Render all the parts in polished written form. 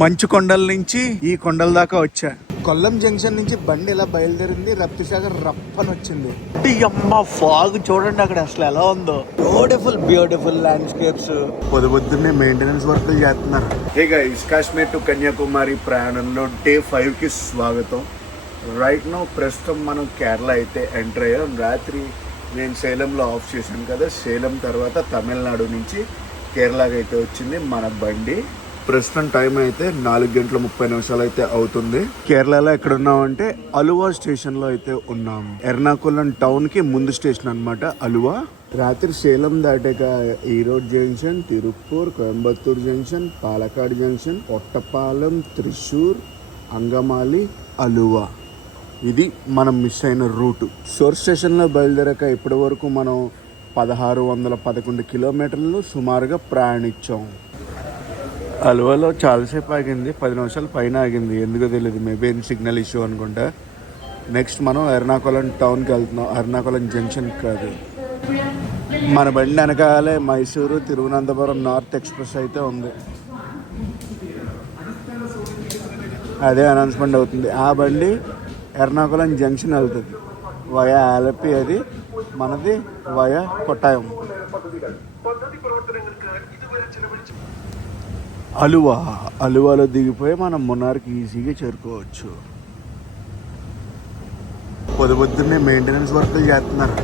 మంచు కొండల నుంచి ఈ కొండల దాకా వచ్చా. కొల్లం జంక్షన్ నుంచి బండి ఇలా బయలుదేరింది, రప్తిసాగర్ రప్పని వచ్చింది. అమ్మ ఫాగ్ చూడండి అక్కడ అసలు ఎలా ఉందో. Beautiful landscapes. పొద్దున్నే మెయింటెనెన్స్ వర్క్లు చేస్తున్నారు. Hey guys, Kashmir to Kanyakumari ప్రయాణంలో డే 5 కి స్వాగతం. రైట్ నో ప్రస్తుతం మనం కేరళ అయితే ఎంటర్ అయ్యాం. రాత్రి నేను సేలంలో ఆఫ్ చేశాను కదా, సేలం తర్వాత తమిళనాడు నుంచి కేరళకి అయితే వచ్చింది మన బండి. ప్రస్తుతం టైం అయితే 4:30 అయితే అవుతుంది. కేరళలో ఎక్కడ ఉన్నామంటే అలువా స్టేషన్ లో అయితే ఉన్నాం. ఎర్నాకుళం టౌన్ కి ముందు స్టేషన్ అన్నమాట అలువా. రాత్రి సేలం దాటాక Erode junction, Tiruppur, Coimbatore junction, Palakkad junction, Ottapalam, Thrissur, Angamaly, Aluva. ఇది మనం మిస్ అయిన రూట్. సోర్స్ స్టేషన్లో బయలుదేరాక ఇప్పటి వరకు మనం 1611 కిలోమీటర్లు సుమారుగా ప్రయాణించాం. అలువాలో చాలాసేపు ఆగింది, 10 నిమిషాలు పైన ఆగింది. ఎందుకో తెలియదు, మేబీ సిగ్నల్ ఇష్యూ అనుకుంటా. నెక్స్ట్ మనం ఎర్నాకుళం టౌన్కి వెళ్తున్నాం, ఎర్నాకుళం జంక్షన్ కాదు. మన బండి వెనకాలే మైసూరు తిరువనంతపురం నార్త్ ఎక్స్ప్రెస్ అయితే ఉంది. అదే అనౌన్స్మెంట్ అవుతుంది. ఆ బండి ఎర్నాకుళం జంక్షన్ వెళ్తుంది వయా ఆలపి, అది మనది వయా కొట్టాయం. అలువాలో దిగిపోయి మనం మున్నార్కి ఈజీగా చేరుకోవచ్చు. పొద్దున్నే మెయింటెనెన్స్ వర్క్లు చేస్తున్నారు.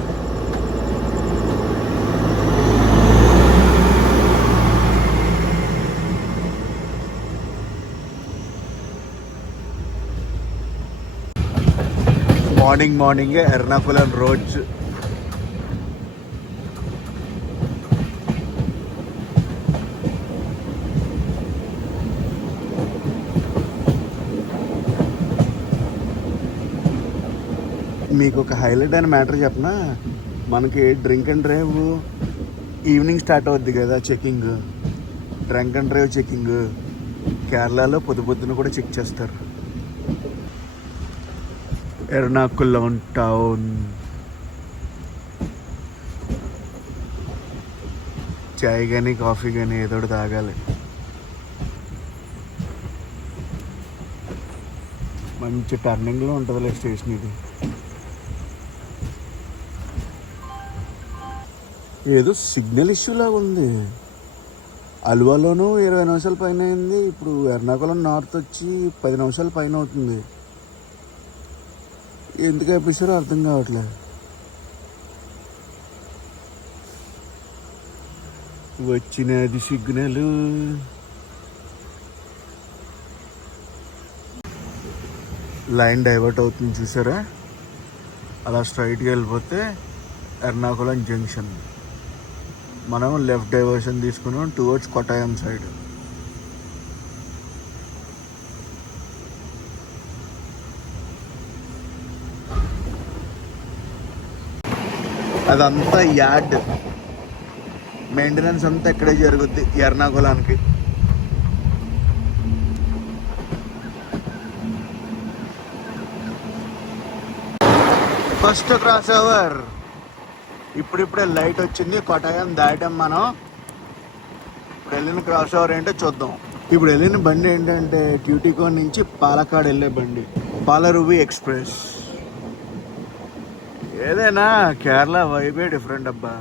మార్నింగే ఎర్నాకుళం రోడ్. మీకు ఒక హైలైట్ అయిన మ్యాటర్ చెప్పనా, మనకి drink and drive evening start అవుద్ది కదా checking. Drink and drive checking కేరళలో పొద్దున కూడా చెక్ చేస్తారు. ఎర్నాకుళం టౌన్. చాయ్ కానీ కాఫీ కానీ ఏదో తాగాలి. మంచి టర్నింగ్లో ఉంటుందిలే స్టేషన్ ఇది. ఏదో సిగ్నల్ ఇష్యూ లాగా ఉంది. అల్వాలోనూ 20 నిమిషాల పైన అయింది. ఇప్పుడు ఎర్నాకుళం నార్త్ వచ్చి 10 నిమిషాల పైన అవుతుంది. ఎందుకు అయిపోయారో అర్థం కావట్లేదు. వచ్చినది సిగ్నల్. లైన్ డైవర్ట్ అవుతుంది చూసారా, అలా స్ట్రైట్గా వెళ్ళిపోతే ఎర్నాకుళం జంక్షన్. మనం లెఫ్ట్ డైవర్షన్ తీసుకున్నాం టువర్డ్స్ కొట్టాయం సైడ్. అదంతా యార్డ్ మెయింటెనెన్స్ అంతా ఇక్కడే జరుగుద్ది ఎర్నాకుళానికి. First cross over. ఇప్పుడిప్పుడే లైట్ వచ్చింది, కొట్టాయం దాటాం మనం. ఇప్పుడు వెళ్ళిన క్రాస్ ఓవర్ ఏంటో చూద్దాం. ఇప్పుడు వెళ్ళిన బండి ఏంటంటే ట్యూటికోన్ నుంచి పాలకాడ్ వెళ్ళే బండి, పాలరువి ఎక్స్ప్రెస్. ఏదైనా కేరళ వైబే డిఫరెంట్ అబ్బా.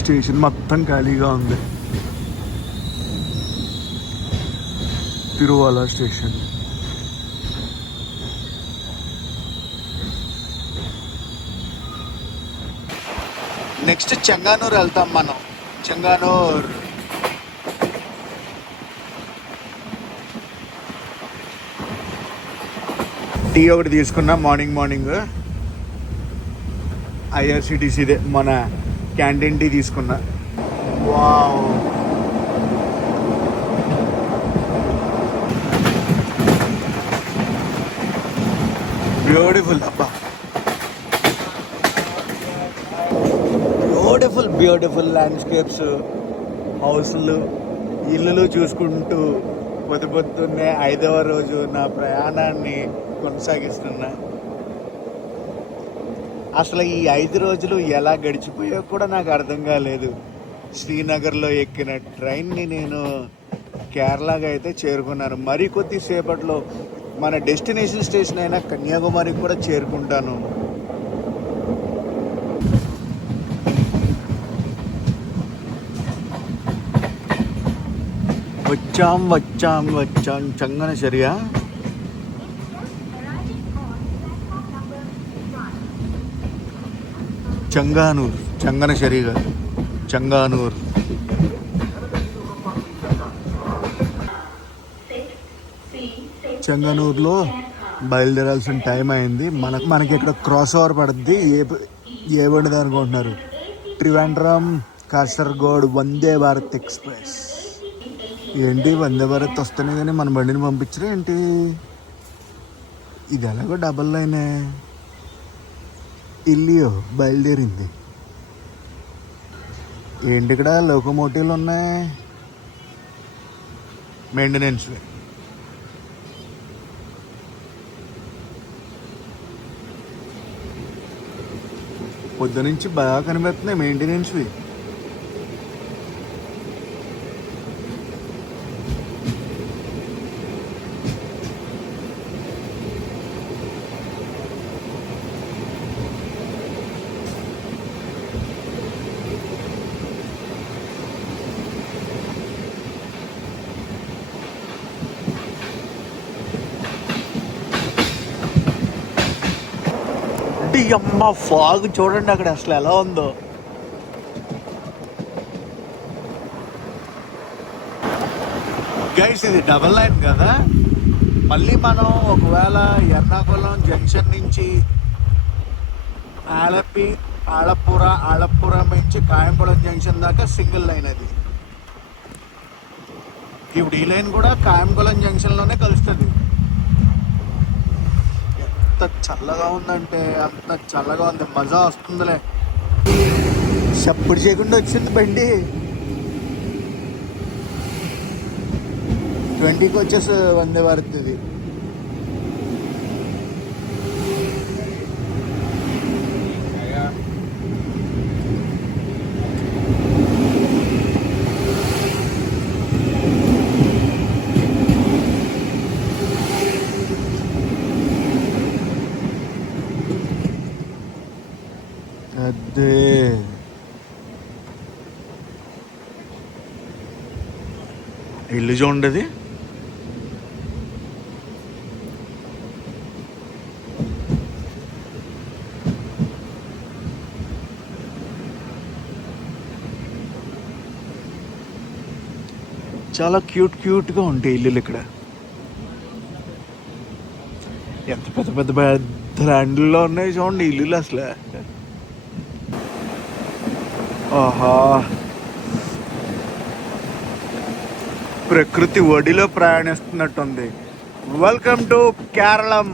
స్టేషన్ మొత్తం ఖాళీగా ఉంది. తిరువాల స్టేషన్. నెక్స్ట్ చెంగానూరు వెళ్తాం మనం. చెంగానూర్ టీ ఒకటి తీసుకున్నా మార్నింగ్. ఐఆర్సిటీసీదే మన క్యాంటీన్ టీ తీసుకున్నా. వావ్, బ్యూటిఫుల్ అబ్బా. బ్యూటిఫుల్ బ్యూటిఫుల్ ల్యాండ్స్కేప్స్, హౌస్లు, ఇల్లులు చూసుకుంటూ పొద్దున్నే 5వ రోజు నా ప్రయాణాన్ని కొనసాగిస్తున్నా. అసలు ఈ 5 రోజులు ఎలా గడిచిపోయో కూడా నాకు అర్థం కాలేదు. శ్రీనగర్లో ఎక్కిన ట్రైన్ని నేను కేరళకి అయితే చేరుకున్నాను. మరి కొద్దిసేపట్లో మన డెస్టినేషన్ స్టేషన్ అయిన కన్యాకుమారికి కూడా చేరుకుంటాను. వచ్చాం చంగనసరియా. చంగానూర్, చంగనసరిగా చంగానూర్. చెంగనూరులో బయలుదేరాల్సిన టైం అయింది. మనకి ఇక్కడ క్రాస్ ఓవర్ పడుద్ది. ఏ బండిది అనుకుంటున్నారు? ట్రివాండ్రం కాసర్గోడ్ వందే భారత్ ఎక్స్ప్రెస్. ఏంటి వందే భారత్ వస్తేనే కానీ మన బండిని పంపించరా ఏంటి? ఇది ఎలాగో డబల్ లైనే. ఇల్లియో బయలుదేరింది. ఏంటి ఇక్కడ లోకోమోటివ్లు ఉన్నాయి? మెయింటెనెన్స్. పొద్దు నుంచి బాగా కనిపిస్తున్నాయి మెయింటెనెన్స్వి. అమ్మ ఫాగ్ చూడండి అక్కడ అసలు ఎలా ఉందో. గైస్ ఇది డబల్ లైన్ కదా. మళ్ళీ మనం ఒకవేళ ఎర్నాకుళం జంక్షన్ నుంచి ఆలప్పురం నుంచి కాయంగూడెం జంక్షన్ దాకా సింగిల్ లైన్ అది. ఇప్పుడు ఈ లైన్ కూడా కాయంగూడెం జంక్షన్లోనే కలుస్తుంది. ఎంత చల్లగా ఉందంటే అంత చల్లగా ఉంది, మజా వస్తుందిలే. చప్పుడు చేయకుండా వచ్చింది బండి. 20కి వచ్చేసి వందే భారత్ ఇది. అదే ఇల్లు చూడండి. చాలా క్యూట్గా ఉంటాయి ఇల్లులు ఇక్కడ. ఎంత పెద్ద పెద్ద పెద్ద ల్యాండ్లో ఉన్నాయి చూడండి ఇల్లులు అసలు. ఆహా, ప్రకృతి ఒడిలో ప్రయాణిస్తున్నట్టుంది. Welcome to Keralam.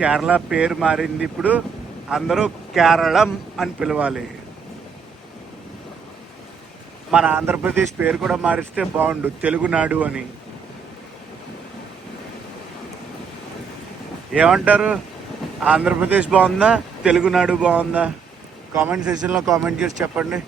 కేరళ పేరు మారింది, ఇప్పుడు అందరూ కేరళం అని పిలవాలి. మన ఆంధ్రప్రదేశ్ పేరు కూడా మారిస్తే బాగుండు, తెలుగునాడు అని. ఏమంటారు? ఆంధ్రప్రదేశ్ బాగుందా, తెలుగునాడు బాగుందా? కామెంట్ సెక్షన్లో కామెంట్ చేసి చెప్పండి.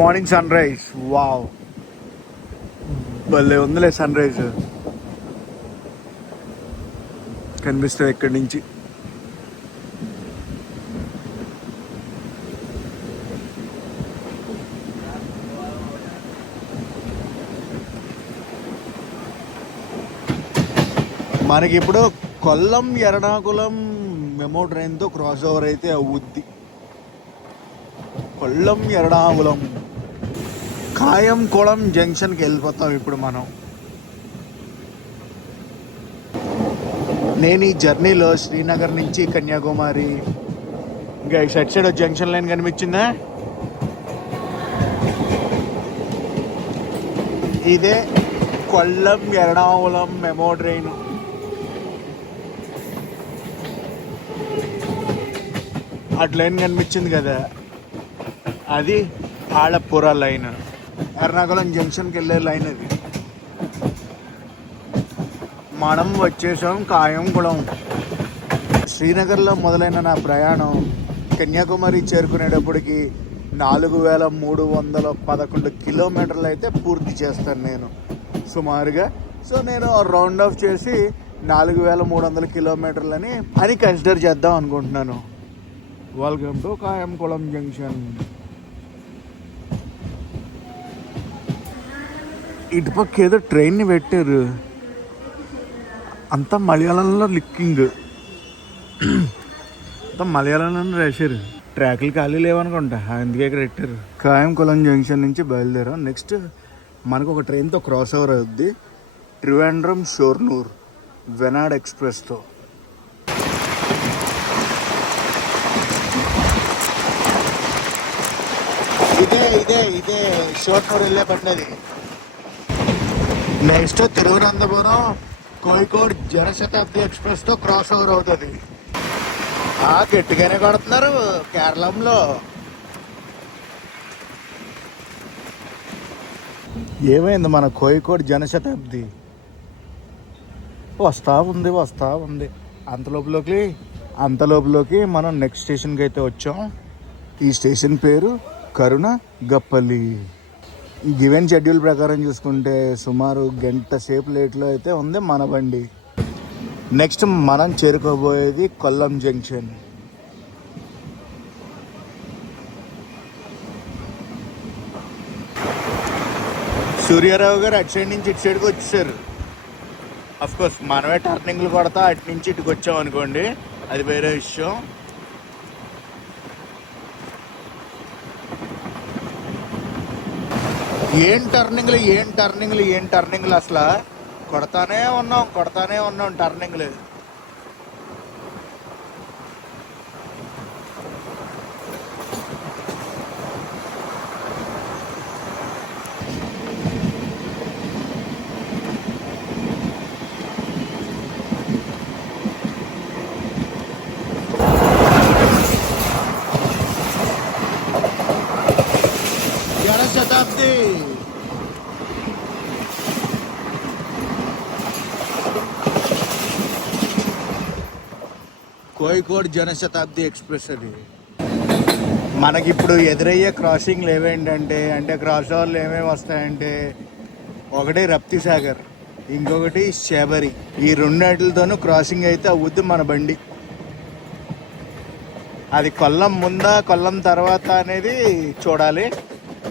మార్నింగ్ సన్ రైజ్, వావ్, భలే ఉందిలే సన్ రైజ్. కనిపిస్తుంది ఇక్కడి నుంచి. మనకి ఇప్పుడు కొల్లం ఎర్నాకుళం మెమో ట్రైన్తో క్రాస్ ఓవర్ అయితే అవుద్ది. కొల్లం ఎర్నాకుళం కాయంగూడెం జంక్షన్కి వెళ్ళిపోతాం ఇప్పుడు మనం. నేను ఈ జర్నీలో శ్రీనగర్ నుంచి కన్యాకుమారి ఇంకా సెట్ సైడ్ జంక్షన్ లైన్ కనిపించిందా, ఇదే కొల్లం ఎర్నాకుళం మెమో ట్రైన్. ఆ లైన్ కనిపించింది కదా, అది ఆలప్పుర లైన్, ఎర్నాకుళం జంక్షన్కి వెళ్ళే లైన్ అది. మనం వచ్చేసాం కాయంకుళం. శ్రీనగర్లో మొదలైన నా ప్రయాణం కన్యాకుమారి చేరుకునేటప్పటికి 4311 కిలోమీటర్లు అయితే పూర్తి చేస్తాను నేను సుమారుగా. సో నేను రౌండ్ ఆఫ్ చేసి 4300 కిలోమీటర్లని అని కన్సిడర్ చేద్దాం అనుకుంటున్నాను. Welcome to Kayamkulam junction. ఇటుపక్క ఏదో ట్రైన్ని పెట్టారు, అంతా మలయాళంలో లిక్కింగ్, అంతా మలయాళంలో రాశారు. ట్రాక్లు ఖాళీ లేవనుకుంటా, అందుకే ఇక్కడ పెట్టారు. కాయంకుళం జంక్షన్ నుంచి బయలుదేరాం. నెక్స్ట్ మనకు ఒక ట్రైన్తో క్రాస్ ఓవర్ అవుద్ది, ట్రివాండ్రం షోర్నూర్ వెనాడ్ ఎక్స్ప్రెస్తో. ఇదే షోర్నూర్ వెళ్ళే బండి. నెక్స్ట్ తిరువనంతపురం కోయికోడ్ జనశతాబ్ది ఎక్స్ప్రెస్తో క్రాస్ ఓవర్ అవుతుంది. గట్టిగానే కొడుతున్నారు కేరళంలో. ఏమైంది మన కోయికోడ్ జనశతాబ్ది? వస్తా ఉంది. అంతలోపులోకి మనం నెక్స్ట్ స్టేషన్కి అయితే వచ్చాం. ఈ స్టేషన్ పేరు కరుణ గప్పల్లి. గివెన్ షెడ్యూల్ ప్రకారం చూసుకుంటే సుమారు గంట సేపు లేట్లో అయితే ఉంది మన బండి. నెక్స్ట్ మనం చేరుకోబోయేది కొల్లం జంక్షన్. సూర్యారావు గారు అటు సైడ్ నుంచి ఇటు సైడ్కి వచ్చేసారు. అఫ్కోర్స్ మనమే టర్నింగ్లు కొడతా అటు నుంచి ఇటుకు వచ్చాం అనుకోండి, అది వేరే విషయం. ఏం టర్నింగ్లు అసలు కొడతానే ఉన్నాం టర్నింగ్లు. జనశతాబ్ది కోయికోడ్ జనశతాబ్ది ఎక్స్ప్రెస్ అది. మనకిప్పుడు ఎదురయ్యే క్రాసింగ్లు ఏమేంటంటే క్రాస్ ఓవర్లు ఏమేమి వస్తాయంటే, ఒకటి రప్తిసాగర్, ఇంకొకటి శబరి. ఈ రెండింటితోనూ క్రాసింగ్ అయితే అవుద్ది మన బండి. అది కొల్లం ముందా కొల్లం తర్వాత అనేది చూడాలి.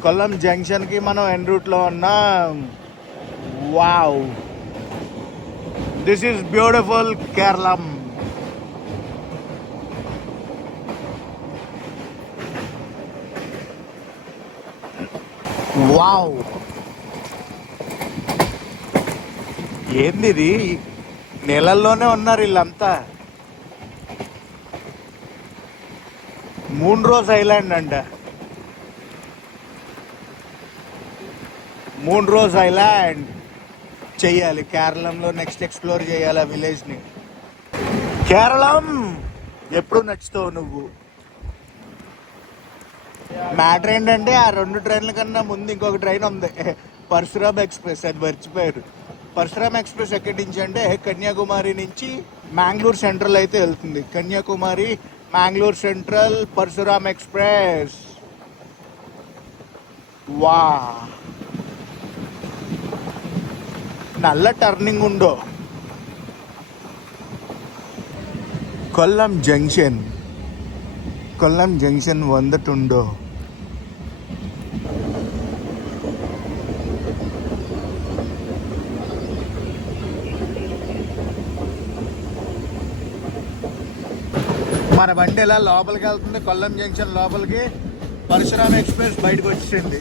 కొల్లం జంక్షన్కి మనం ఎన్ రూట్లో ఉన్నాం. Wow, this is beautiful Keralam. Wow, ఏంది ఇది? నెలల్లోనే ఉన్నారు వీళ్ళంతా. 3 రోజు ఐలాండ్ అంట. 3 రోజు ఐలాండ్ చెయ్యాలి కేరళంలో. నెక్స్ట్ ఎక్స్ప్లోర్ చేయాలి ఆ విలేజ్ని. కేరళం ఎప్పుడు నచ్చుతావు నువ్వు? మ్యాటర్ ఏంటంటే ఆ 2 ట్రైన్ల కన్నా ముందు ఇంకొక ట్రైన్ ఉంది, పరశురామ్ ఎక్స్ప్రెస్. అది మర్చిపోయారు. పరశురామ్ ఎక్స్ప్రెస్ ఎక్కడి నుంచి అంటే కన్యాకుమారి నుంచి మ్యాంగ్లూర్ సెంట్రల్ అయితే వెళ్తుంది. Kanyakumari Mangalore central Parashuram express. వా, నల్ల టర్నింగ్ ఉండో. కొల్లం జంక్షన్ వందటుండో. మన బండి ఎలా లోపలికి వెళ్తుంది, కొల్లం జంక్షన్ లోపలికి. పరశురామ్ ఎక్స్ప్రెస్ బయటకు వచ్చేసింది.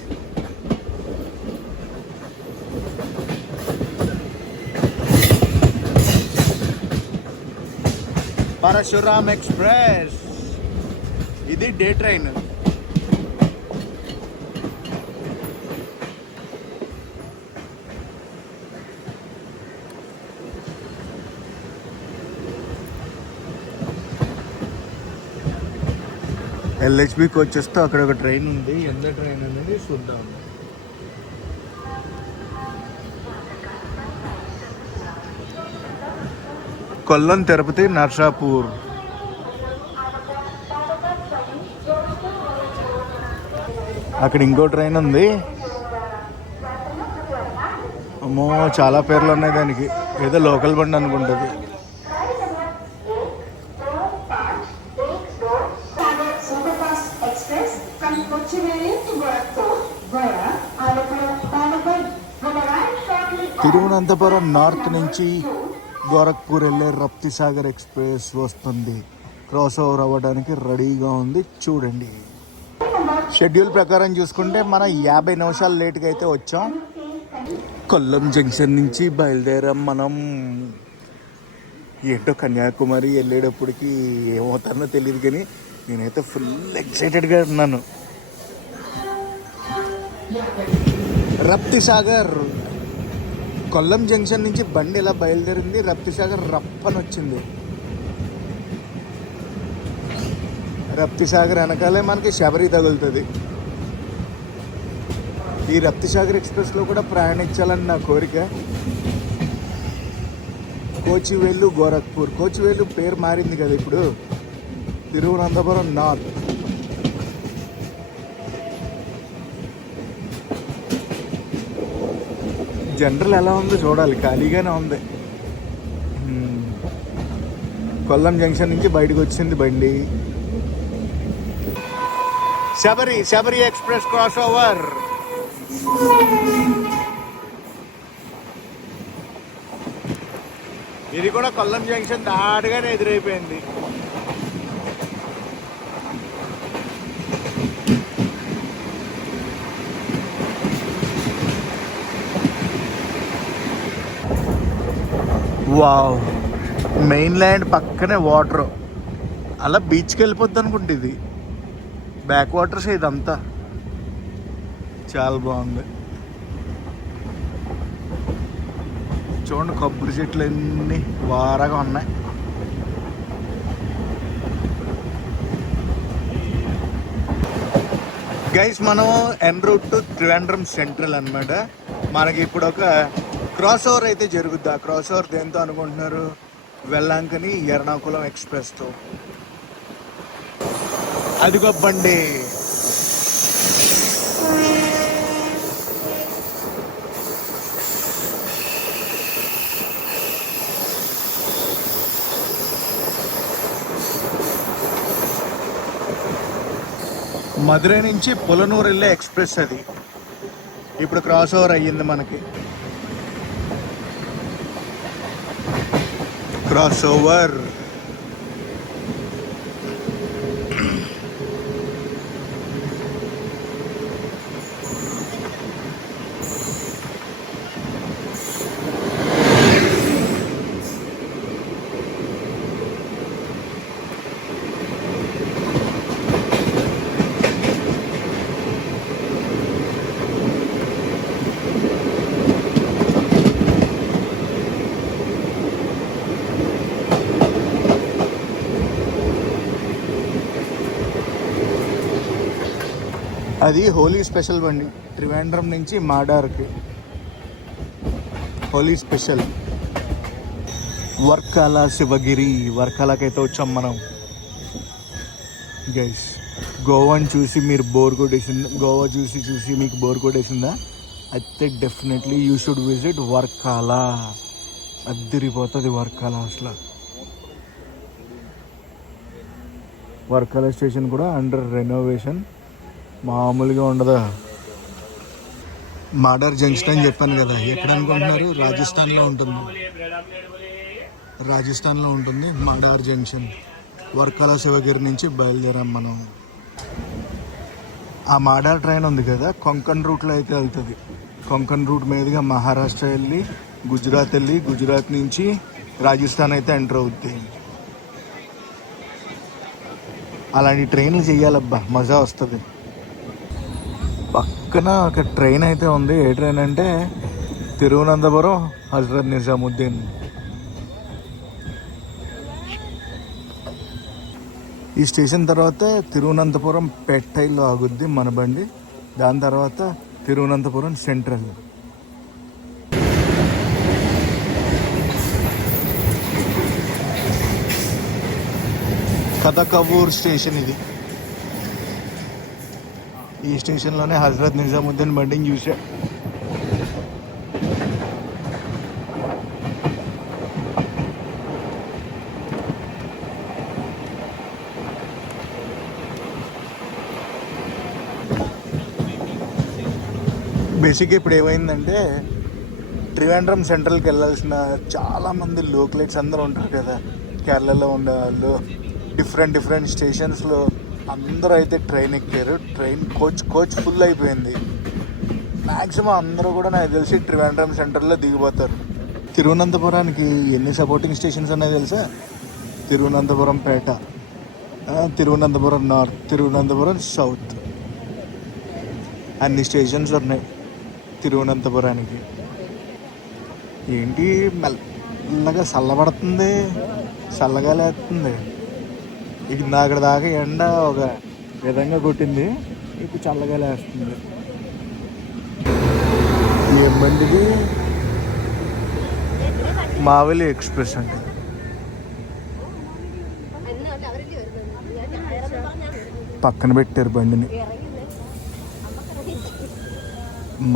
పరశురామ్ ఎక్స్ప్రెస్. ఇది డే ట్రైన్. ఎల్హెచ్బికి వచ్చేస్తే అక్కడ ఒక ట్రైన్ ఉంది. ఎంత ట్రైన్ అనేది చూద్దాం. కొల్లం, తిరుపతి, నర్సాపూర్. అక్కడ ఇంకో ట్రైన్ ఉంది. అమ్మో, చాలా పేర్లు ఉన్నాయి దానికి. ఏదో లోకల్ బండి అనుకుంటుంది. తిరువనంతపురం నార్త్ నుంచి గోరఖ్పూర్ వెళ్ళే రప్తిసాగర్ ఎక్స్ప్రెస్ వస్తుంది. క్రాస్ ఓవర్ అవ్వడానికి రెడీగా ఉంది. చూడండి. షెడ్యూల్ ప్రకారం చూసుకుంటే మనం 50 నిమిషాలు లేట్గా అయితే వచ్చాం. కొల్లం జంక్షన్ నుంచి బయలుదేరాం మనం. ఏంటో కన్యాకుమారి వెళ్ళేటప్పటికి ఏమవుతానో తెలియదు, కానీ నేనైతే ఫుల్ ఎక్సైటెడ్గా ఉన్నాను. రప్తిసాగర్. కొల్లం జంక్షన్ నుంచి బండి ఇలా బయలుదేరింది. రప్తిసాగర్ రప్పని వచ్చింది. రప్తిసాగర్ వెనకాలే మనకి శబరి తగులుతుంది. ఈ రప్తిసాగర్ ఎక్స్ప్రెస్లో కూడా ప్రయాణించాలని నా కోరిక. కోచివేలు, గోరఖ్పూర్. కోచివేలు పేరు మారింది కదా ఇప్పుడు, తిరువనంతపురం నార్త్. జనరల్ ఎలా ఉందో చూడాలి. ఖాళీగానే ఉంది. కొల్లం జంక్షన్ నుంచి బయటకు వచ్చింది బండి. Sabari express cross over. ఇది కూడా కొల్లం జంక్షన్ దాటుగానే ఎదురైపోయింది. వావ్, మెయిన్ ల్యాండ్ పక్కనే వాటర్. అలా బీచ్కి వెళ్ళిపోద్ది అనుకుంటే ఇది బ్యాక్ వాటర్స్. ఇదంతా చాలా బాగుంది. చూడండి, కొబ్బరి చెట్లు అన్నీ వారగా ఉన్నాయి. గైస్, మనం ఎన్ రూట్ టు త్రివేంద్రం సెంట్రల్ అనమాట. మనకి ఇప్పుడు ఒక క్రాస్ ఓవర్ అయితే జరుగుద్ది. ఆ క్రాస్ ఓవర్ దేంతో అనుకుంటున్నారు? వెల్లంకని ఎర్నాకుళం ఎక్స్ప్రెస్తో. అదిగో బండి. మధురై నుంచి పులనూరు వెళ్ళే ఎక్స్ప్రెస్ అది. ఇప్పుడు క్రాస్ ఓవర్ అయ్యింది మనకి. Cross over. అది హోలీ స్పెషల్ బండి. త్రివేంద్రం నుంచి మాడార్కి హోలీ స్పెషల్. వర్కాల, శివగిరి. వర్కాలకైతే వచ్చాం మనం. గైస్, గోవాని చూసి మీరు బోర్ కొట్టేసింది, గోవా చూసి మీకు బోర్ కొట్టేసిందా? అయితే definitely you should visit Varkala. అద్దరిపోతుంది వర్కాల అసలు. వర్కాల స్టేషన్ కూడా అండర్ రెనోవేషన్. మామూలుగా ఉండదా. మాడార్ జంక్షన్ అని చెప్పాను కదా, ఎక్కడ అనుకుంటున్నారు? రాజస్థాన్లో ఉంటుంది మాడార్ జంక్షన్. వర్కాల శివగిరి నుంచి బయలుదేరాం మనం. ఆ మాడార్ ట్రైన్ ఉంది కదా, కొంకన్ రూట్లో అయితే వెళ్తుంది. కొంకన్ రూట్ మీదుగా మహారాష్ట్ర వెళ్ళి గుజరాత్ నుంచి రాజస్థాన్ అయితే ఎంటర్ అవుద్ది. అలాంటి ట్రైన్లు చెయ్యాలబ్బా, మజా వస్తుంది. పక్కన ఒక ట్రైన్ అయితే ఉంది. ఏ ట్రైన్ అంటే తిరువనంతపురం హజరత్ నిజాముద్దీన్. ఈ స్టేషన్ తర్వాత తిరువనంతపురం పెట్టైలో ఆగుద్ది మన బండి. దాని తర్వాత తిరువనంతపురం సెంట్రల్. కథకవూర్ స్టేషన్ ఇది. ఈ స్టేషన్లోనే హజరత్ నిజాముద్దీన్ బండిని చూసా. బేసిక్గా ఇప్పుడు ఏమైందంటే త్రివేంద్రం సెంట్రల్కి వెళ్ళాల్సిన చాలామంది లోకలైట్స్ అందరూ ఉంటారు కదా, కేరళలో ఉండే వాళ్ళు. డిఫరెంట్ స్టేషన్స్లో అందరూ అయితే ట్రైన్ ఎక్కారు. ట్రైన్ కోచ్ ఫుల్ అయిపోయింది. మ్యాక్సిమం అందరూ కూడా నాకు తెలిసి త్రివేంద్రం సెంటర్లో దిగిపోతారు. తిరువనంతపురానికి ఎన్ని సపోర్టింగ్ స్టేషన్స్ ఉన్నాయో తెలుసా? తిరువనంతపురం పేట, తిరువనంతపురం నార్త్, తిరువనంతపురం సౌత్, అన్ని స్టేషన్స్ ఉన్నాయి తిరువనంతపురానికి. ఏంటి మెల్లగా చల్లబడుతుంది, చల్లగా లేస్తుంది. ఇక అక్కడ దాకా ఎండ ఒక విధంగా కొట్టింది, ఇప్పుడు చల్లగా లేస్తుంది. ఏం బండిది? మావెలి ఎక్స్ప్రెస్ అండి. పక్కన పెట్టారు బండిని.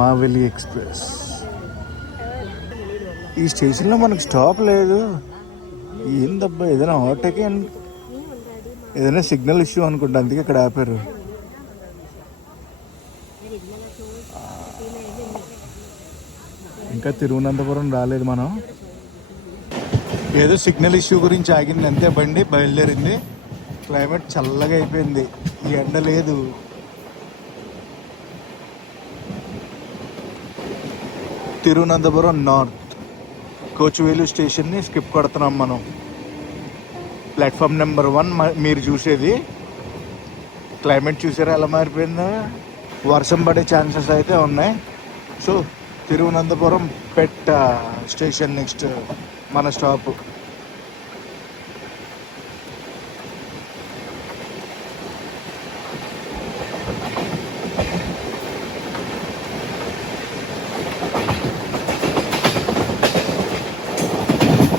మావెలి ఎక్స్ప్రెస్. ఈ స్టేషన్లో మనకు స్టాప్ లేదు. ఏందబ్బా, ఏదైనా ఆటోకి ఏదైనా సిగ్నల్ ఇష్యూ అనుకుంటా, అందుకే ఇక్కడ ఆపారు. ఇంకా తిరువనంతపురం రాలేదు మనం. ఏదో సిగ్నల్ ఇష్యూ గురించి ఆగింది అంతే, బండి బయలుదేరింది. క్లైమేట్ చల్లగా అయిపోయింది, ఈ ఎండ లేదు. తిరువనంతపురం నార్త్ కోచువేలు స్టేషన్ని స్కిప్ కొడుతున్నాం మనం. ప్లాట్ఫామ్ నెంబర్ 1 మీరు చూసేది. క్లైమేట్ చూసారా ఎలా మారిపోయిందో? వర్షం పడే ఛాన్సెస్ అయితే ఉన్నాయి. సో తిరువనంతపురం పెట్ట స్టేషన్ నెక్స్ట్ మన స్టాప్.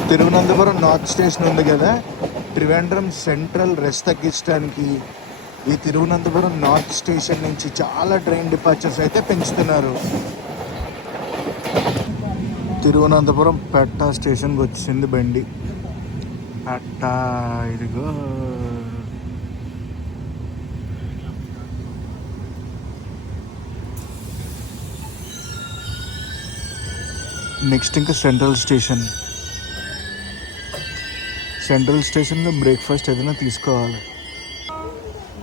తిరువనంతపురం నార్త్ స్టేషన్ ఉంది కదా, త్రివేంద్రం సెంట్రల్ రెస్ట్ తగ్గించడానికి ఈ తిరువనంతపురం నార్త్ స్టేషన్ నుంచి చాలా ట్రైన్ డిపార్చర్స్ అయితే పెంచుతున్నారు. తిరువనంతపురం పెట్ట స్టేషన్కి వచ్చింది బండి. పెట్ట ఇదిగో. నెక్స్ట్ ఇంకా సెంట్రల్ స్టేషన్. సెంట్రల్ స్టేషన్లో బ్రేక్ఫాస్ట్ ఏదైనా తీసుకోవాలి.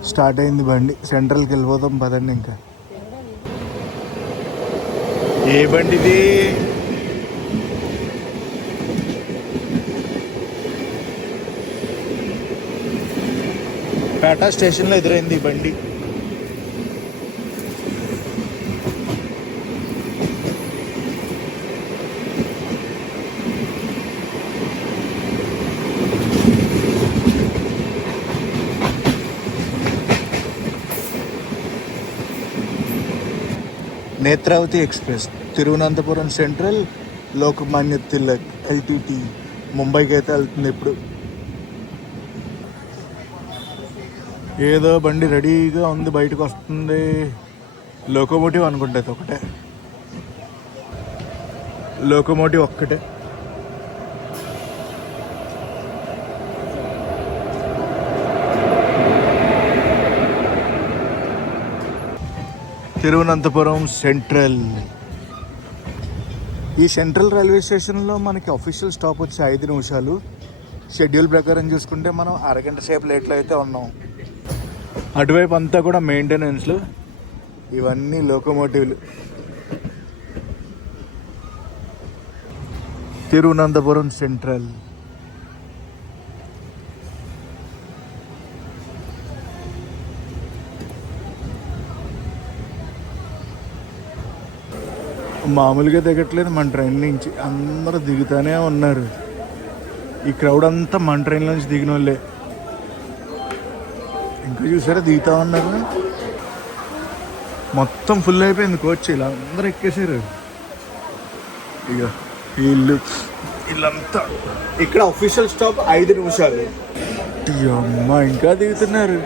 స్టార్ట్ అయింది బండి. సెంట్రల్కి వెళ్ళిపోతాం పదండి. ఇంకా ఏ బండిది? పేటా స్టేషన్లో ఎదురైంది ఈ బండి. Netravati express Thiruvananthapuram central Lokmanya Tilak LTT ముంబైకి అయితే వెళ్తుంది. ఇప్పుడు ఏదో బండి రెడీగా ఉంది, బయటకు వస్తుంది. లోకోమోటివ్ అనుకుంటే ఒకటే, లోకోమోటివ్ ఒక్కటే. తిరువనంతపురం సెంట్రల్. ఈ సెంట్రల్ రైల్వే స్టేషన్లో మనకి అఫీషియల్ స్టాప్ వచ్చి 5 నిమిషాలు. షెడ్యూల్ ప్రకారం చూసుకుంటే మనం అరగంట సేపు లేట్లో అయితే ఉన్నాం. అటువైపు అంతా కూడా మెయింటెనెన్స్లు, ఇవన్నీ లోకోమోటివ్లు. తిరువనంతపురం సెంట్రల్. మామూలుగా దిగట్లేదు మన ట్రైన్ నుంచి, అందరూ దిగుతానే ఉన్నారు. ఈ క్రౌడ్ అంతా మన ట్రైన్ నుంచి దిగిన వాళ్ళే. ఇంకా చూసారా దిగుతా ఉన్నారు. మొత్తం ఫుల్ అయిపోయింది కోచ్, ఇలా అందరూ ఎక్కేసారు. ఇక వీళ్ళంతా ఇక్కడ అఫీషియల్ స్టాప్ 5 నిమిషాలు. అమ్మ ఇంకా దిగుతున్నారు.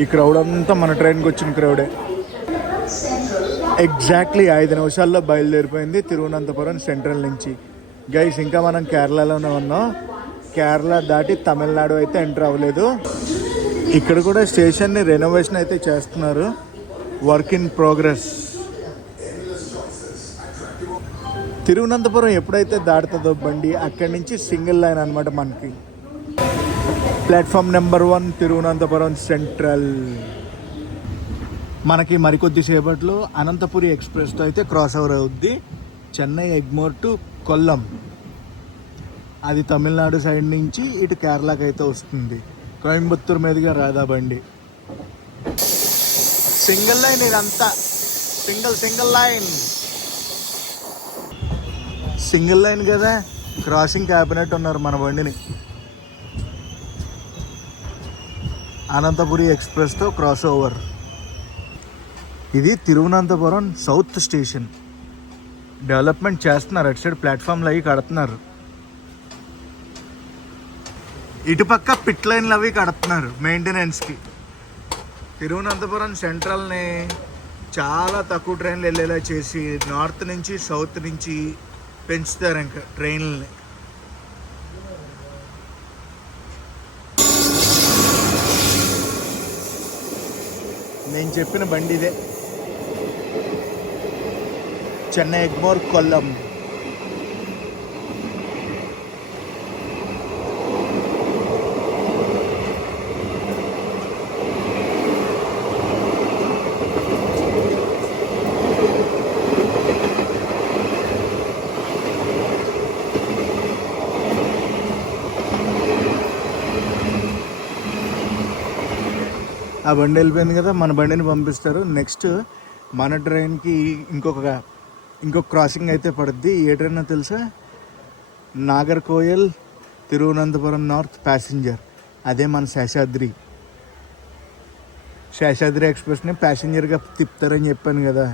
ఈ క్రౌడ్ అంతా మన ట్రైన్కి వచ్చిన క్రౌడే. ఎగ్జాక్ట్లీ 5 నిమిషాల్లో బయలుదేరిపోయింది తిరువనంతపురం సెంట్రల్ నుంచి. గైస్ ఇంకా మనం కేరళలోనే ఉన్నాం. కేరళ దాటి తమిళనాడు అయితే ఎంటర్ అవ్వలేదు. ఇక్కడ కూడా స్టేషన్ని రెనోవేషన్ అయితే చేస్తున్నారు, వర్క్ ఇన్ ప్రోగ్రెస్. తిరువనంతపురం ఎప్పుడైతే దాటుతుందో బండి, అక్కడి నుంచి సింగిల్ లైన్ అనమాట మనకి. Platform number 1 Thiruvananthapuram central. మనకి మరికొద్ది సేపట్లో అనంతపురి ఎక్స్ప్రెస్తో అయితే క్రాస్ ఓవర్ అవుద్ది చెన్నై ఎగ్మోర్ టు కొల్లం. అది తమిళనాడు సైడ్ నుంచి ఇటు కేరళకి అయితే వస్తుంది. కోయంబత్తూరు మీదుగా రాదా బండి. సింగిల్ లైన్ ఇదంతా, సింగిల్ లైన్. సింగిల్ లైన్ కదా, క్రాసింగ్ క్యాబినెట్ ఉన్నారు మన బండిని. Ananthapuri express cross over. ఇది తిరువనంతపురం సౌత్ స్టేషన్. డెవలప్మెంట్ చేస్తున్నారు, అటు సైడ్ ప్లాట్ఫామ్లు అవి కడుతున్నారు. ఇటుపక్క పిట్ లైన్లు అవి కడుతున్నారు మెయింటెనెన్స్కి. తిరువనంతపురం సెంట్రల్ని చాలా తక్కువ ట్రైన్లు వెళ్ళేలా చేసి నార్త్ నుంచి సౌత్ నుంచి పెంచుతారు ఇంకా ట్రైన్లని. నేను చెప్పిన బండి ఇదే, చెన్నై ఎగ్మోర్ కొల్లం. ఆ బండి వెళ్ళిపోయింది కదా, మన బండిని పంపిస్తారు. నెక్స్ట్ మన ట్రైన్కి ఇంకొక క్రాసింగ్ అయితే పడుద్ది. ఏ ట్రైన్ తెలుసా? Nagercoil Thiruvananthapuram north passenger. అదే మన శేషాద్రి ఎక్స్ప్రెస్ని ప్యాసింజర్గా తిప్పుతారని చెప్పాను కదా.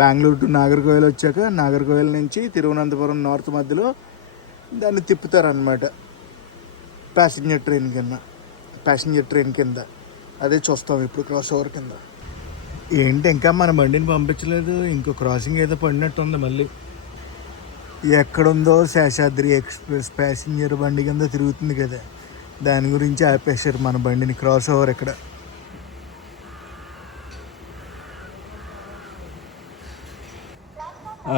బెంగళూరు టు నాగర్కోయల్ వచ్చాక నాగర్కోయల్ నుంచి తిరువనంతపురం నార్త్ మధ్యలో దాన్ని తిప్పుతారనమాట ప్యాసింజర్ ట్రైన్ కింద. అదే చూస్తాం ఇప్పుడు క్రాస్ ఓవర్ కింద. ఏంటి ఇంకా మన బండిని పంపించలేదు, ఇంకో క్రాసింగ్ ఏదో పడినట్టుంది మళ్ళీ. ఎక్కడుందో శేషాద్రి ఎక్స్ప్రెస్ ప్యాసింజర్ బండి కింద తిరుగుతుంది కదా, దాని గురించి ఆపేశారు మన బండిని. క్రాస్ ఓవర్ ఇక్కడ.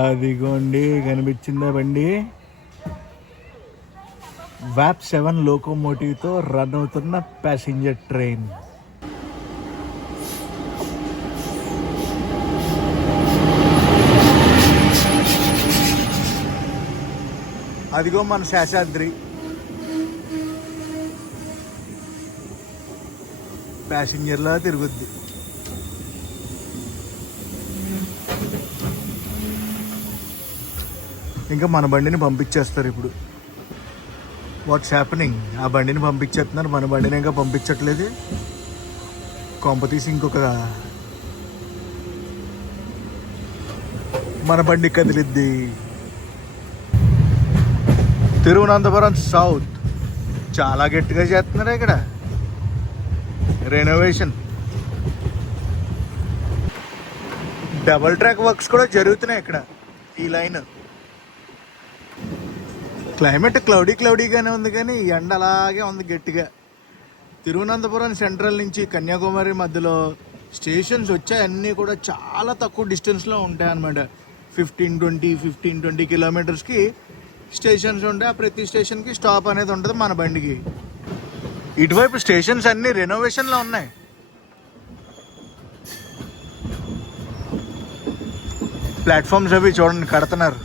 అదిగోండి కనిపించిందా బండి. వ్యాప్ 7 లోకోమోటివ్తో రన్ అవుతున్న ప్యాసింజర్ ట్రైన్. అదిగో మన శేషాద్రి ప్యాసింజర్లా తిరుగుద్ది. ఇంకా మన బండిని పంపించేస్తారు ఇప్పుడు. What's happening? ఆ బండిని పంపించేస్తున్నారు, మన బండిని ఇంకా పంపించట్లేదు. కొంపతీసి ఇంకొక మన బండి కదిలిద్ది. తిరువనంతపురం సౌత్ చాలా గట్టిగా చేస్తున్నారు ఇక్కడ రెనోవేషన్. డబల్ ట్రాక్ వర్క్స్ కూడా జరుగుతున్నాయి ఇక్కడ ఈ లైన్. క్లైమేట్ క్లౌడీగానే ఉంది, కానీ ఎండ అలాగే ఉంది గట్టిగా. తిరువనంతపురం సెంట్రల్ నుంచి కన్యాకుమారి మధ్యలో స్టేషన్స్ వచ్చాయి, అన్నీ కూడా చాలా తక్కువ డిస్టెన్స్లో ఉంటాయి అన్నమాట. 15-20 కిలోమీటర్స్కి స్టేషన్స్ ఉంటాయి. ప్రతి స్టేషన్కి స్టాప్ అనేది ఉంటుంది మన బండికి. ఇటువైపు స్టేషన్స్ అన్నీ రెనోవేషన్లో ఉన్నాయి. ప్లాట్ఫామ్స్ అవి చూడండి కడుతున్నారు.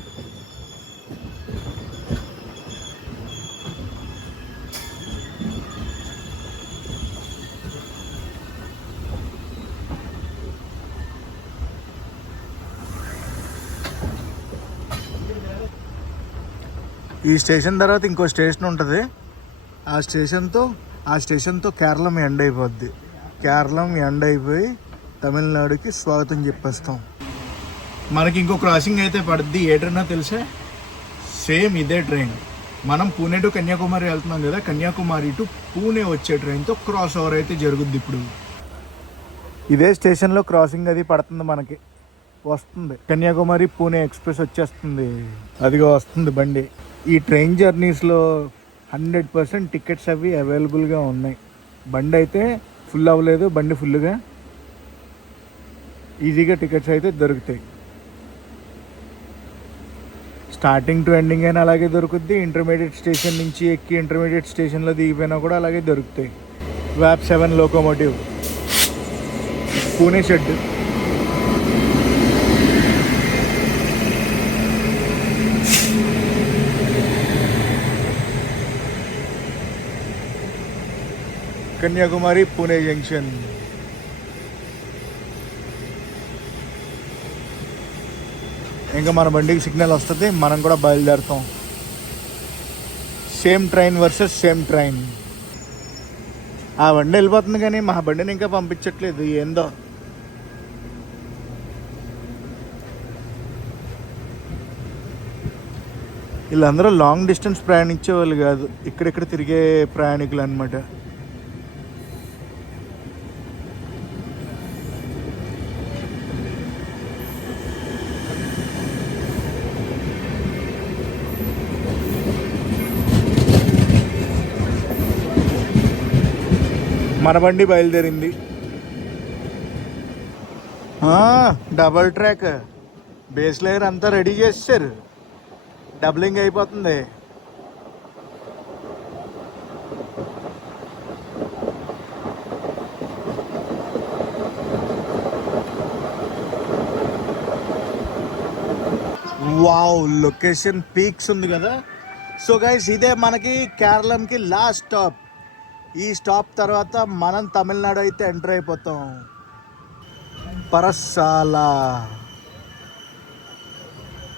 ఈ స్టేషన్ తర్వాత ఇంకో స్టేషన్ ఉంటుంది. ఆ స్టేషన్తో కేరళం ఎండ్ అయిపోద్ది. కేరళం ఎండ్ అయిపోయి తమిళనాడుకి స్వాగతం చెప్పేస్తాం. మనకి ఇంకో క్రాసింగ్ అయితే పడుద్ది. ఏ ట్రైన్ తెలుసా? సేమ్ ఇదే ట్రైన్. మనం పూణే టు కన్యాకుమారి వెళ్తున్నాం కదా, కన్యాకుమారి టు పూణే వచ్చే ట్రైన్తో క్రాస్ ఓవర్ అయితే జరుగుద్ది. ఇప్పుడు ఇదే స్టేషన్లో క్రాసింగ్ అది పడుతుంది. మనకి వస్తుంది కన్యాకుమారి పూణే ఎక్స్ప్రెస్ వచ్చేస్తుంది. అదిగో వస్తుంది బండి. ఈ ట్రైన్ జర్నీస్లో 100% టికెట్స్ అవి అవైలబుల్గా ఉన్నాయి. బండి అయితే ఫుల్ అవ్వలేదు. బండి ఫుల్గా ఈజీగా టికెట్స్ అయితే దొరుకుతాయి. స్టార్టింగ్ టు ఎండింగ్ అయినా అలాగే దొరుకుద్ది. ఇంటర్మీడియట్ స్టేషన్ నుంచి ఎక్కి ఇంటర్మీడియట్ స్టేషన్లో దిగిపోయినా కూడా అలాగే దొరుకుతాయి. వ్యాప్ 7 locomotive Pune shed. Kanyakumari Pune junction. ఇంకా మన బండికి సిగ్నల్ వస్తుంది, మనం కూడా బయలుదేరుతాం. Same train versus same train. ఆ బండి వెళ్ళిపోతుంది కానీ మా బండిని ఇంకా పంపించట్లేదు. ఏందో వీళ్ళందరూ లాంగ్ డిస్టెన్స్ ప్రయాణించే వాళ్ళు కాదు, ఇక్కడిక్కడ తిరిగే ప్రయాణికులు అనమాట. మన బండి బయలుదేరింది. డబల్ ట్రాక్ బేస్ లేయర్ అంతా రెడీ చేశారు. డబ్లింగ్ అయిపోతుంది. వావ్, లొకేషన్ పీక్స్ ఉంది కదా. సో గైస్, ఇదే మనకి కేరళంకి లాస్ట్ స్టాప్. ఈ స్టాప్ తర్వాత మనం తమిళనాడు అయితే ఎంటర్ అయిపోతాం.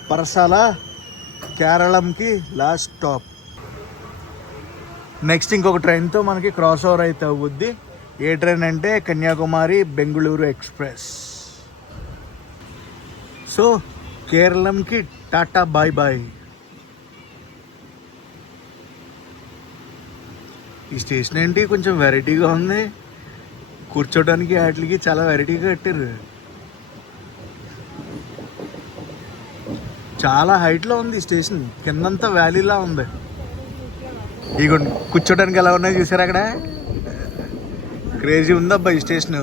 పరసాల కేరళంకి లాస్ట్ స్టాప్. నెక్స్ట్ ఇంకొక ట్రైన్తో మనకి క్రాస్ ఓవర్ అయితే అవుద్ది. ఏ ట్రైన్ అంటే కన్యాకుమారి బెంగళూరు ఎక్స్ప్రెస్. సో కేరళంకి టాటా బాయ్ బాయ్. ఈ స్టేషన్ ఏంటి కొంచెం వెరైటీగా ఉంది. కూర్చోడానికి వాటికి చాలా వెరైటీగా కట్టారు. చాలా హైట్లో ఉంది ఈ స్టేషన్. కిందంతా వ్యాలీలా ఉంది. ఇక కూర్చోడానికి ఎలా ఉన్నాయి చూసారు అక్కడ. క్రేజీ ఉందబ్బా ఈ స్టేషన్.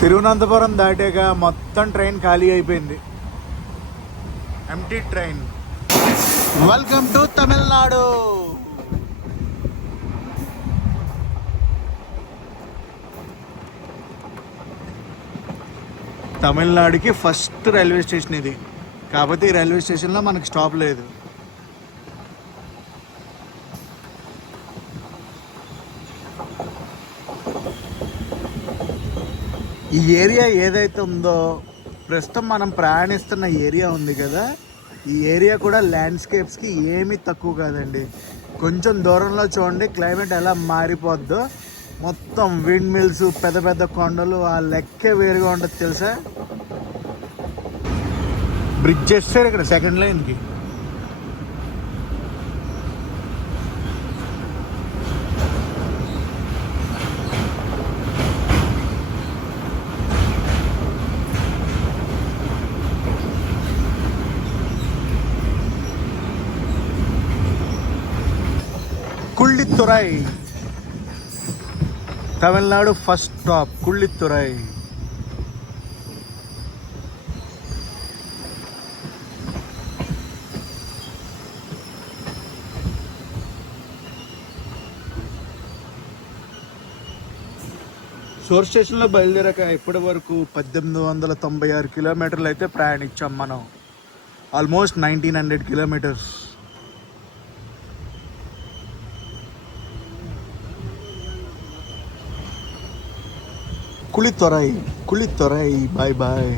తిరువనంతపురం దాటాక మొత్తం ట్రైన్ ఖాళీ అయిపోయింది. Empty train. Welcome to Tamil Nadu. తమిళనాడుకి ఫస్ట్ రైల్వే స్టేషన్ ఇది. కాకపోతే ఈ రైల్వే స్టేషన్లో మనకి స్టాప్ లేదు. ఈ ఏరియా ఏదైతే ఉందో, ప్రస్తుతం మనం ప్రయాణిస్తున్న ఏరియా ఉంది కదా, ఈ ఏరియా కూడా ల్యాండ్స్కేప్స్కి ఏమీ తక్కువ కాదండి. కొంచెం దూరంలో చూడండి క్లైమేట్ ఎలా మారిపోద్దో. మొత్తం విండ్ మిల్స్, పెద్ద పెద్ద కొండలు, ఆ లెక్కే వేరుగా ఉంటుంది తెలుసా. బ్రిడ్జ్ చేస్తారు ఇక్కడ సెకండ్ లైన్కి. Kuzhithurai, Tamil Nadu first stop Kuzhithurai. Source స్టేషన్లో బయలుదేరాక ఇప్పటి వరకు 1896 కిలోమీటర్లు అయితే ప్రయాణించాం మనం. Almost 1900 kilometres. Kuzhithurai bye bye.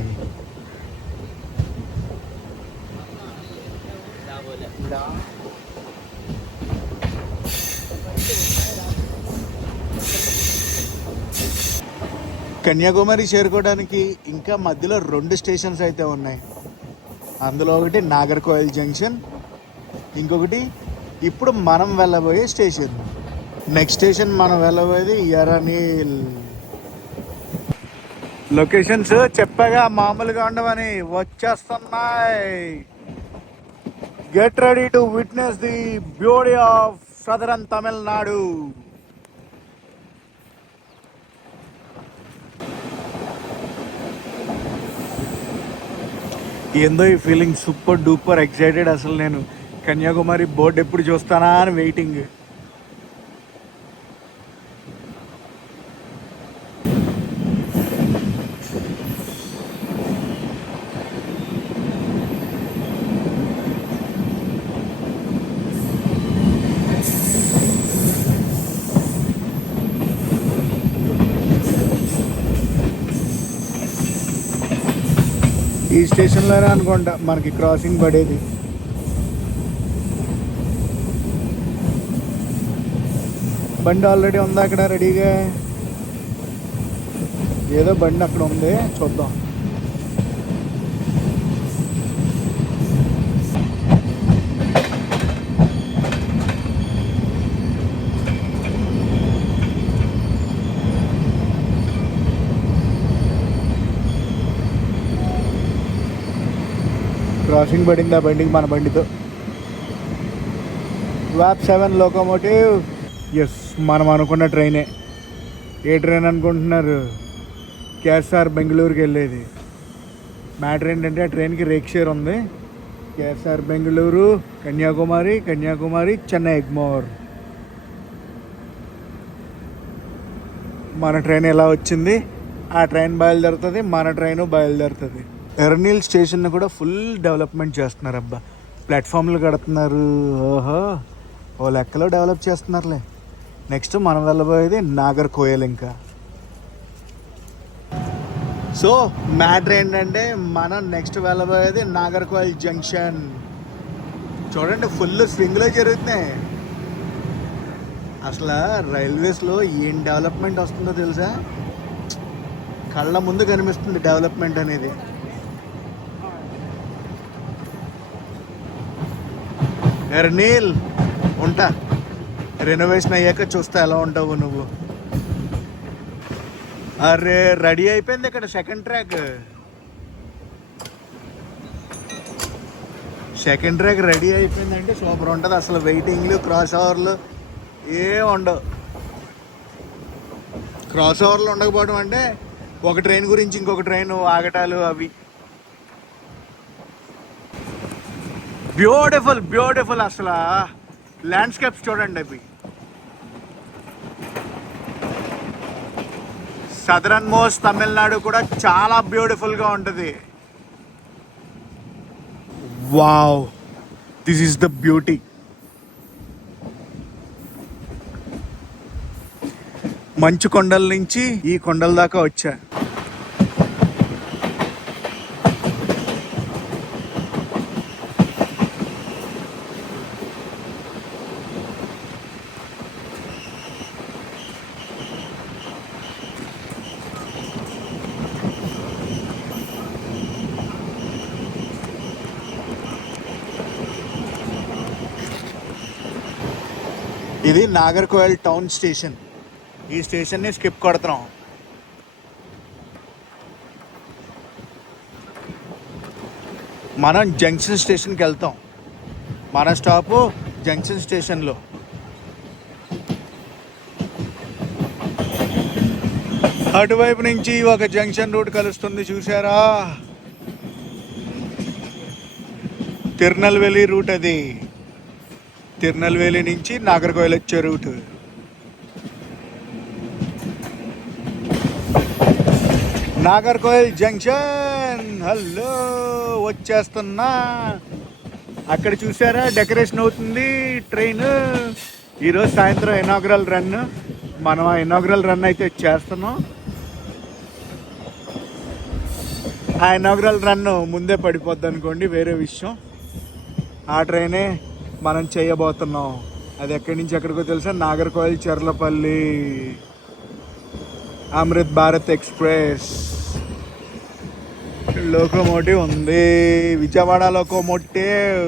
Kanyakumari చేరుకోవడానికి ఇంకా మధ్యలో 2 స్టేషన్స్ అయితే ఉన్నాయి. అందులో ఒకటి నాగర్కోయిల్ జంక్షన్, ఇంకొకటి ఇప్పుడు మనం వెళ్ళబోయే స్టేషన్. నెక్స్ట్ స్టేషన్ మనం వెళ్ళబోయేది ఎర్రనీల్. లొకేషన్స్ చెప్పగా మామూలుగా ఉండవని వచ్చేస్తున్నాయి. Get ready to witness the beauty of southern Tamil Nadu. ఏందో ఈ ఫీలింగ్ సూపర్ డూపర్ ఎక్సైటెడ్. అసలు నేను కన్యాకుమారి బోర్డు ఎప్పుడు చూస్తానా అని వెయిటింగ్. ఈ స్టేషన్లోనే అనుకుంటా మనకి క్రాసింగ్ పడేది. బండి ఆల్రెడీ ఉంది అక్కడ రెడీగా. ఏదో బండి అక్కడ ఉంది, చూద్దాం. క్రాసింగ్ పడింది ఆ బండికి, మన బండితో. వ్యాప్ 7 లోకోమోటివ్. ఎస్, మనం అనుకున్న ట్రైనే. ఏ ట్రైన్ అనుకుంటున్నారు? కేఎస్ఆర్ బెంగళూరుకి వెళ్ళేది. మ్యాటర్ ఏంటంటే ఆ ట్రైన్కి రేక్ షేర్ ఉంది. కేఎస్ఆర్ బెంగళూరు, కన్యాకుమారి, చెన్నై ఎగ్మోర్. మన ట్రైన్ ఎలా వచ్చింది, ఆ ట్రైన్ బయలుదేరుతుంది, మన ట్రైను బయలుదేరుతుంది. ఎర్రనీల్ స్టేషన్ కూడా ఫుల్ డెవలప్మెంట్ చేస్తున్నారు అబ్బా. ప్లాట్ఫామ్లు కడుతున్నారు. ఓహో, ఓ లెక్కలో డెవలప్ చేస్తున్నారులే. నెక్స్ట్ మనం వెళ్ళబోయేది నాగర్కోయిల్. ఇంకా సో మ్యాటర్ ఏంటంటే మనం నెక్స్ట్ వెళ్ళబోయేది నాగర్కోయిల్ జంక్షన్. చూడండి, ఫుల్ స్వింగ్లో జరుగుతున్నాయి. అసలు రైల్వేస్లో ఏం డెవలప్మెంట్ వస్తుందో తెలుసా? కళ్ళ ముందు కనిపిస్తుంది డెవలప్మెంట్ అనేది. ఎర్రనీల్ ఉంటా, రెనోవేషన్ అయ్యాక చూస్తా ఎలా ఉంటావు నువ్వు. అరే రెడీ అయిపోయింది ఇక్కడ సెకండ్ ట్రాక్ రెడీ అయిపోయిందంటే సూపర్ ఉంటుంది. అసలు వెయిటింగ్లు, క్రాస్ ఓవర్లు ఏం ఉండవు. క్రాస్ ఓవర్లు ఉండకపోవడం అంటే ఒక ట్రైన్ గురించి ఇంకొక ట్రైన్ ఆగటాలు అవి. బ్యూటిఫుల్ అసలు ల్యాండ్స్కేప్స్ చూడండి అవి. సదరన్ మోస్ట్ తమిళనాడు కూడా చాలా బ్యూటిఫుల్గా ఉంటుంది. Wow, this is the beauty. మంచు కొండల నుంచి ఈ కొండల దాకా వచ్చా. ఇది నాగర్కోయిల్ టౌన్ స్టేషన్. ఈ స్టేషన్ని స్కిప్ కొడుతున్నాం. మనం జంక్షన్ స్టేషన్కి వెళ్తాం. మన స్టాపు జంక్షన్ స్టేషన్లో. అటువైపు నుంచి ఒక జంక్షన్ రూట్ కలుస్తుంది, చూసారా? తిరునల్వేలి రూట్ అది. తిరునల్వేలి నుంచి నాగర్కోయిల్ వచ్చే రూట్. నాగర్కోయిల్ జంక్షన్. హలో, వచ్చేస్తున్నా. అక్కడ చూసారా డెకరేషన్ అవుతుంది ట్రైన్. ఈరోజు సాయంత్రం ఇనాగ్రల్ రన్. మనం ఆ ఇనాగ్రల్ రన్ అయితే చేస్తున్నాం. ఆ ఇనాగ్రల్ రన్ ముందే పడిపోద్ది అనుకోండి, వేరే విషయం. ఆ ట్రైనే మనం చేయబోతున్నాం. అది ఎక్కడి నుంచి ఎక్కడికో తెలుసా? నాగర్కోయిల్ చెర్లపల్లి అమృత్ భారత్ ఎక్స్ప్రెస్ లోకోమోటివ్ ఉంది. Vijayawada locomotive.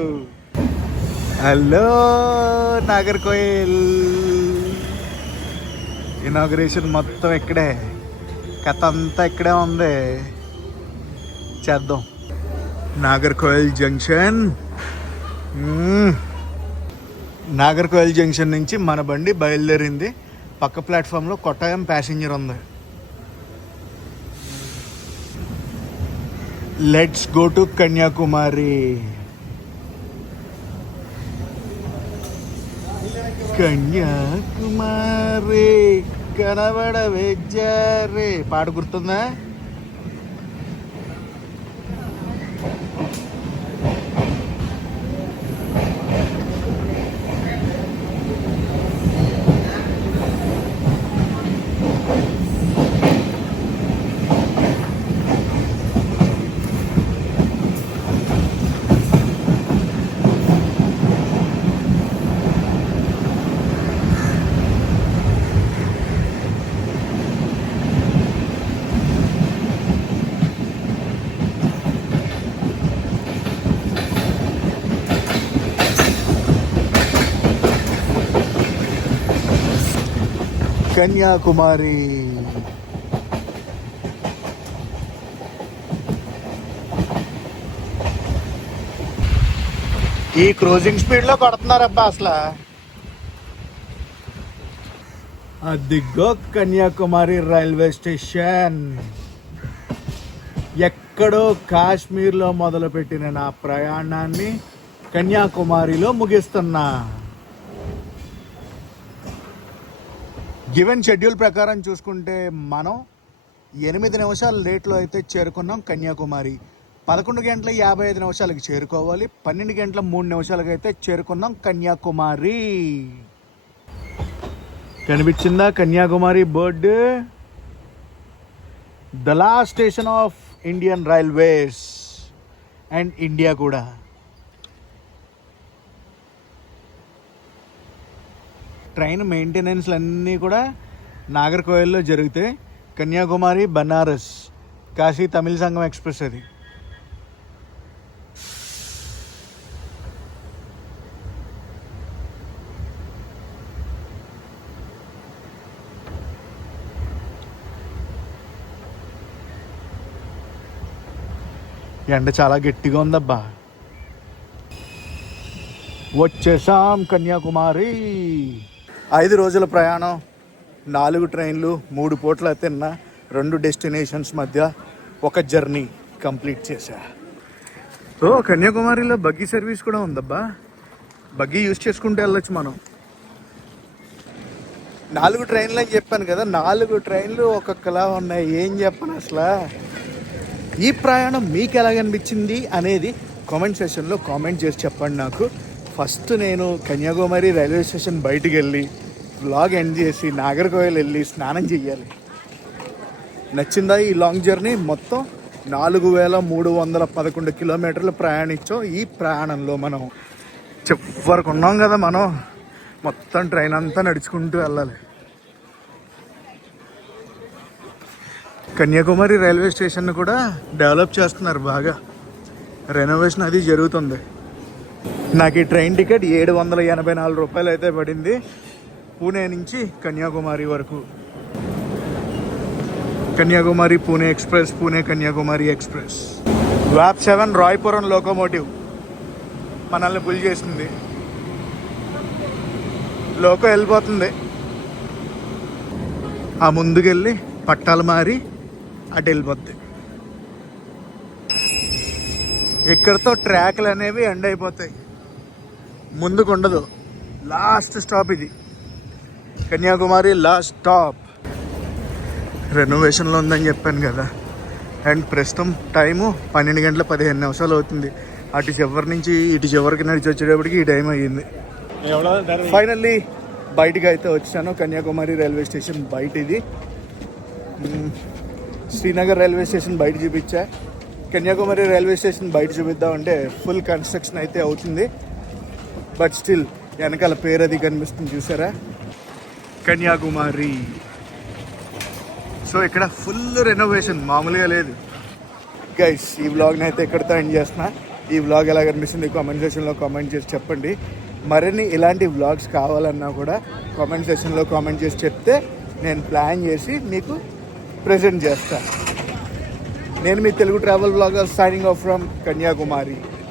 Hello, Nagercoil inauguration మొత్తం ఇక్కడే, కథ అంతా ఇక్కడే ఉంది. చేద్దాం. నాగర్కోయిల్ జంక్షన్. నాగర్కోయిల్ జంక్షన్ నుంచి మన బండి బయలుదేరింది. పక్క ప్లాట్ఫామ్లో కొట్టాయం ప్యాసింజర్ ఉంది. Let's go to Kanyakumari. Kanyakumari కనబడవే జారే పాట గుర్తుందా? కన్యాకుమారి. ఈ క్రూజింగ్ స్పీడ్ లో కొడుతున్నారబ్బా అసలు. అదిగో కన్యాకుమారి రైల్వే స్టేషన్. ఎక్కడో కాశ్మీర్లో మొదలుపెట్టిన నా ప్రయాణాన్ని కన్యాకుమారిలో ముగిస్తున్నా. గివెన్ షెడ్యూల్ ప్రకారం చూసుకుంటే మనం 8 నిమిషాలు లేట్లో అయితే చేరుకున్నాం కన్యాకుమారి. 11 గంటల 55 నిమిషాలకి చేరుకోవాలి. 12 గంటల 3 నిమిషాలకి అయితే చేరుకున్నాం కన్యాకుమారి. కనిపించిందా Kanyakumari board? The last station of Indian railways and India కూడా. ట్రైన్ మెయింటెనెన్స్లు అన్నీ కూడా నాగర్కోయిల్లో జరుగుతాయి. కన్యాకుమారి బనారస్ కాశీ తమిళ సంగం ఎక్స్ప్రెస్ అది. ఎండ చాలా గట్టిగా ఉందబ్బా. వచ్చేసాం కన్యాకుమారి. 5 రోజుల ప్రయాణం, 4 ట్రైన్లు, 3 పూట్ల తిన్నా, 2 డెస్టినేషన్స్ మధ్య ఒక జర్నీ కంప్లీట్ చేశా. ఓ, కన్యాకుమారిలో బగ్గీ సర్వీస్ కూడా ఉందబ్బా. బగ్గీ యూజ్ చేసుకుంటూ వెళ్ళొచ్చు మనం. 4 ట్రైన్లు అని చెప్పాను కదా, 4 ట్రైన్లు ఒక్కొక్కలా ఉన్నాయి. ఏం చెప్పను అసలు. ఈ ప్రయాణం మీకు ఎలాగనిపించింది అనేది కామెంట్ సెషన్లో కామెంట్ చేసి చెప్పండి నాకు. ఫస్ట్ నేను కన్యాకుమారి రైల్వే స్టేషన్ బయటికి వెళ్ళి వ్లాగ్ ఎండ్ చేసి నాగర్కోయిల్ వెళ్ళి స్నానం చెయ్యాలి. నచ్చిందా ఈ లాంగ్ జర్నీ? మొత్తం 4311 కిలోమీటర్లు ప్రయాణించాం. ఈ ప్రయాణంలో మనం చివరకు ఉన్నాం కదా, మనం మొత్తం ట్రైన్ అంతా నడుచుకుంటూ వెళ్ళాలి. కన్యాకుమారి రైల్వే స్టేషన్ కూడా డెవలప్ చేస్తున్నారు బాగా. రెనోవేషన్ అది జరుగుతుంది. నాకు ఈ ట్రైన్ టికెట్ 784 రూపాయలు అయితే పడింది, పూణే నుంచి కన్యాకుమారి వరకు. Kanyakumari Pune express, Pune Kanyakumari express. వ్యాప్ 7 రాయ్పురం లోకోమోటివ్ మనల్ని పుల్ చేసింది. లోకో వెళ్ళిపోతుంది. ఆ ముందుకెళ్ళి పట్టాలు మారి అటు వెళ్ళిపోద్ది. ఇక్కడతో ట్రాక్లు అనేవి ఎండ్ అయిపోతాయి, ముందుకు ఉండదు. లాస్ట్ స్టాప్ ఇది, కన్యాకుమారి లాస్ట్ స్టాప్. రెనోవేషన్లో ఉందని చెప్పాను కదా, అండ్ ప్రస్తుతం టైము 12:15 అవుతుంది. అటు చివరి నుంచి ఇటు చివరికి నడిచి వచ్చేటప్పటికి ఈ టైం అయ్యింది. ఫైనల్లీ బయటికి అయితే వచ్చాను. కన్యాకుమారి రైల్వే స్టేషన్ బయట ఇది. శ్రీనగర్ రైల్వే స్టేషన్ బయట చూపించా. కన్యాకుమారి రైల్వే స్టేషన్ బయట చూపిద్దామంటే ఫుల్ కన్స్ట్రక్షన్ అయితే అవుతుంది. బట్ స్టిల్ వెనకాల పేరు అది కనిపిస్తుంది చూసారా, కన్యాకుమారి. సో ఇక్కడ ఫుల్ రెనోవేషన్, మామూలుగా లేదు. గైస్ ఈ వ్లాగ్ని అయితే ఎక్కడితో ఎండ్ చేస్తున్నా. ఈ వ్లాగ్ ఎలా కనిపిస్తుంది కామెంట్ సెక్షన్లో కామెంట్ చేసి చెప్పండి. మరిన్ని ఇలాంటి వ్లాగ్స్ కావాలన్నా కూడా కామెంట్ సెక్షన్లో కామెంట్ చేసి చెప్తే నేను ప్లాన్ చేసి మీకు ప్రెజెంట్ చేస్తాను. నేను మీ Telugu travel vlogger signing off from Kanyakumari.